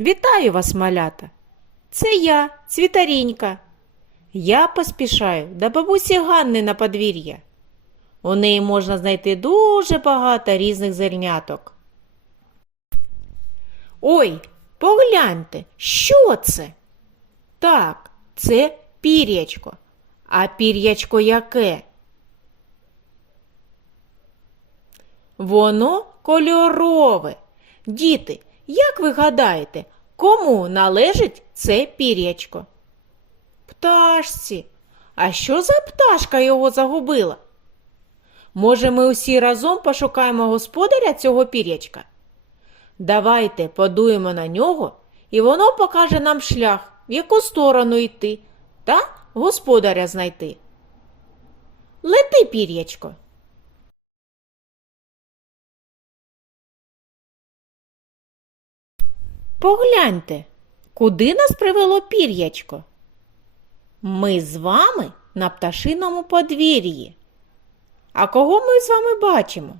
Вітаю вас, малята! Це я, Цвітарінька. Я поспішаю до бабусі Ганни на подвір'я. У неї можна знайти дуже багато різних зерняток. Ой, погляньте, що це? Так, це пір'ячко. А пір'ячко яке? Воно кольорове. Діти, як ви гадаєте, кому належить це пір'ячко? Пташці. А що за пташка його загубила? Може, ми усі разом пошукаємо господаря цього пір'ячка? Давайте подуємо на нього, і воно покаже нам шлях, в яку сторону йти, та господаря знайти. Лети, пір'ячко. Погляньте, куди нас привело пір'ячко? Ми з вами на пташиному подвір'ї. А кого ми з вами бачимо?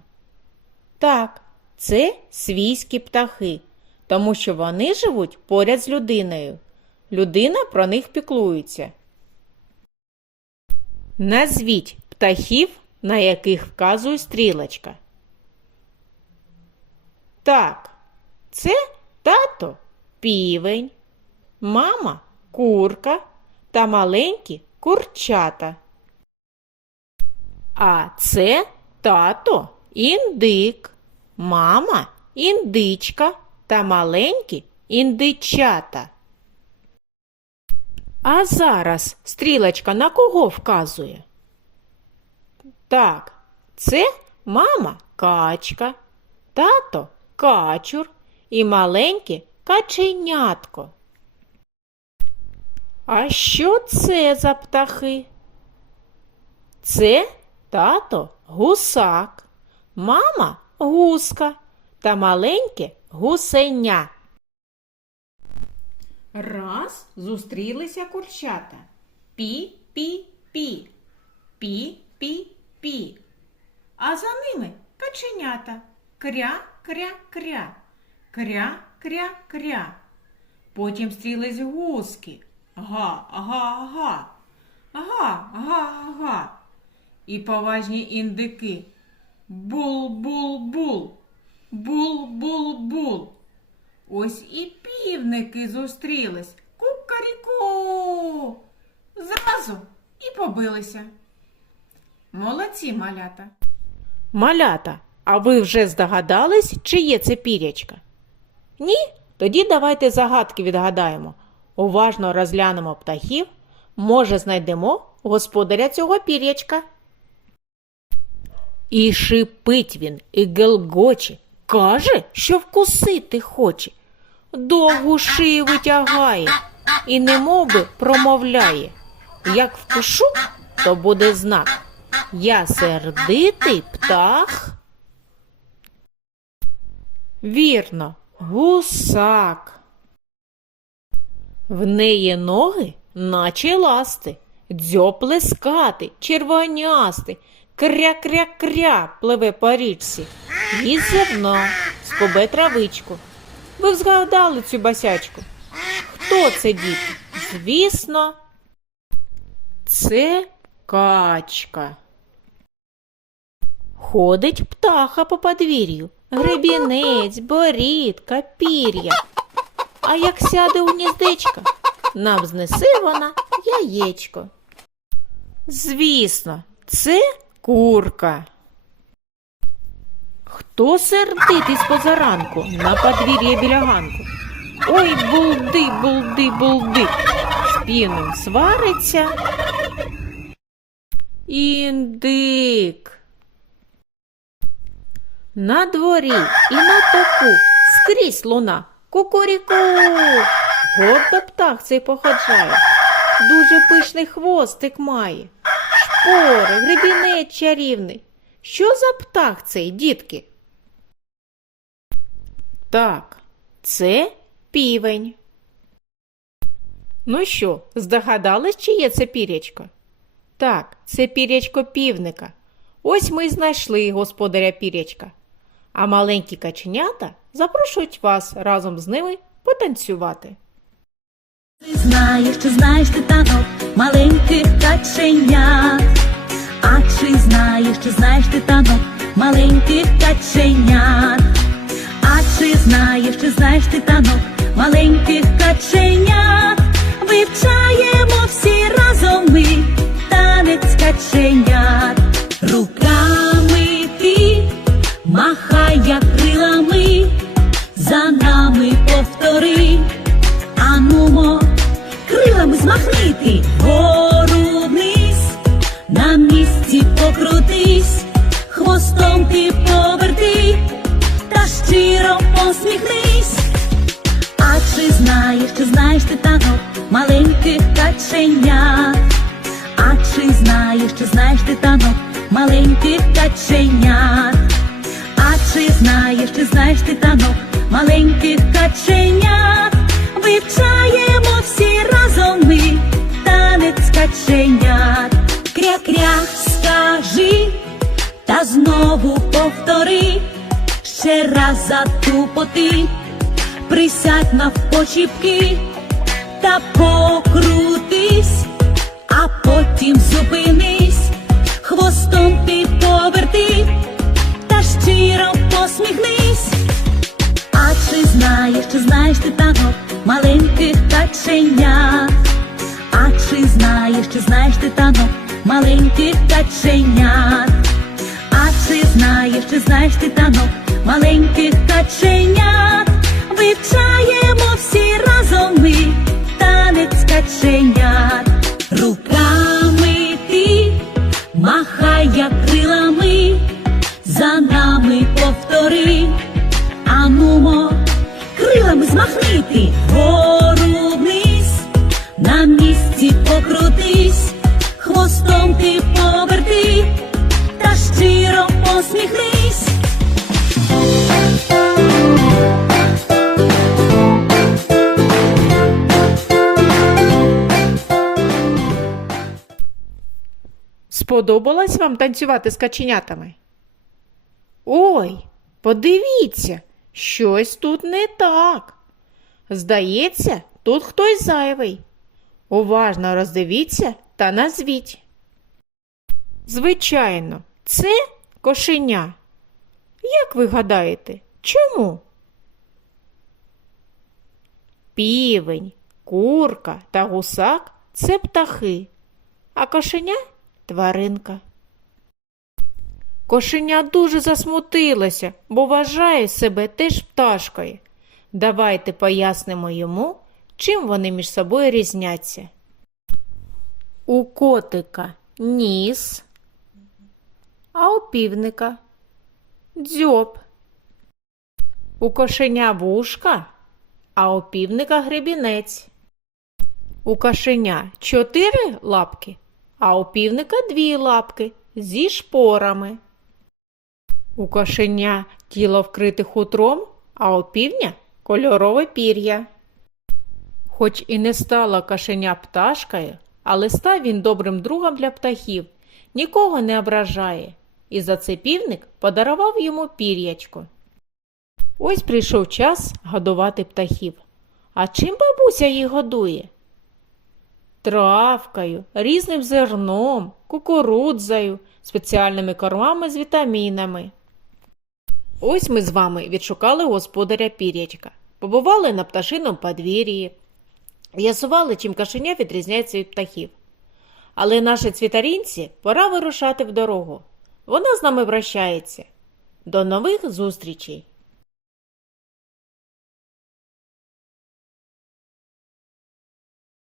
Так, це свійські птахи, тому що вони живуть поряд з людиною. Людина про них піклується. Назвіть птахів, на яких вказує стрілочка. Так, це тато півень, мама курка та маленькі курчата. А це тато індик, мама індичка та маленькі індичата. А зараз стрілочка на кого вказує? Так, це мама качка, тато качур і маленьке каченятко. А що це за птахи? Це тато гусак, мама гуска та маленьке гусеня. Раз зустрілися курчата. Пі-пі-пі, пі-пі-пі. А за ними каченята. Кря-кря-кря, кря-кря-кря. Потім стрілись гуски. Га-га-га, га-га-га. І поважні індики. Бул-бул-бул, бул-бул-бул. Ось і півники зустрілись. Кукаріку. Зразу і побилися. Молодці, малята. Малята, а ви вже здогадались, чиє це пірячка? Ні? Тоді давайте загадки відгадаємо. Уважно розглянемо птахів, може, знайдемо господаря цього пірячка. І шипить він, і гелгоче, каже, що вкусити хоче. Довгу шию витягає і немовби промовляє. Як вкушу, то буде знак. Я сердитий птах. Вірно, гусак. В неї ноги, наче ласти, дзьоб плескати, червонясти, кря-кря-кря пливе по річці, їсть зерно, скубе травичку. Ви згадали цю басячку? Хто це діти? Звісно, це качка. Ходить птаха по подвір'ю, гребінець, борідка, пір'я. А як сяде у гніздечко, нам знесе вона яєчко. Звісно, це курка. Хто сердитий з позаранку на подвір'я біля ганку? Ой, булди, булди, булди. З піном свариться. Індик. На дворі і на току скрізь луна. Кукуріку. Гордо птах цей походжає. Дуже пишний хвостик має. Шпори, гребінець чарівний. Що за птах цей, дітки? Так, це півень. Ну що, здогадались, чиє це пірячко? Так, це пірячко півника. Ось ми й знайшли господаря пірячка. А маленькі каченята запрошують вас разом з ними потанцювати. Ти знаєш, чи знаєш ти танок маленьких каченят? А чи знаєш, чи знаєш ти танок маленьких каченят? А чи знаєш, чи знаєш ти танок маленьких каченят? Вивчаємо всі разом ми танець каченят. Каченят? А чи знаєш, чи знаєш ти танок маленьких каченят? А чи знаєш, чи знаєш ти танок маленьких каченят? Вивчаємо всі разом ми танець каченят. Кря-кря, скажи, та знову повтори, ще раз затупоти, присядь навпочіпки та покрутись, а потім зупинись, хвостом ти поверти та щиро посміхнись. А чи знаєш, чи знаєш ти танок маленьких каченят? А чи знаєш, чи знаєш ти танок маленьких каченят? А чи знаєш, чи знаєш ти танок маленьких каченят? Вивчаємо всі разом ми каченят. Руками ти махай крилами, за нами повтори. Анумо, крилами змахнити, Сподобалось вам танцювати з каченятами? Ой, подивіться, щось тут не так. Здається, тут хтось зайвий. Уважно роздивіться та назвіть. Звичайно, це кошеня. Як ви гадаєте, чому? Півень, курка та гусак це птахи, а кошеня тваринка. Кошеня дуже засмутилося, бо вважає себе теж пташкою. Давайте пояснимо йому, чим вони між собою різняться. У котика ніс, а у півника дзьоб. У кошеня вушка, а у півника гребінець. У кошеня чотири лапки, а у півника дві лапки зі шпорами. У кошеня тіло вкрите хутром, а у півня кольорове пір'я. Хоч і не стала кошеня пташкою, але став він добрим другом для птахів, нікого не ображає, і за це півник подарував йому пір'ячко. Ось прийшов час годувати птахів. А чим бабуся їх годує? Травкою, різним зерном, кукурудзою, спеціальними кормами з вітамінами. Ось ми з вами відшукали господаря пірячка, побували на пташиному подвір'ї, з'ясували, чим кашеня відрізняється від птахів. Але нашій цвітарінці пора вирушати в дорогу. Вона з нами прощається. До нових зустрічей!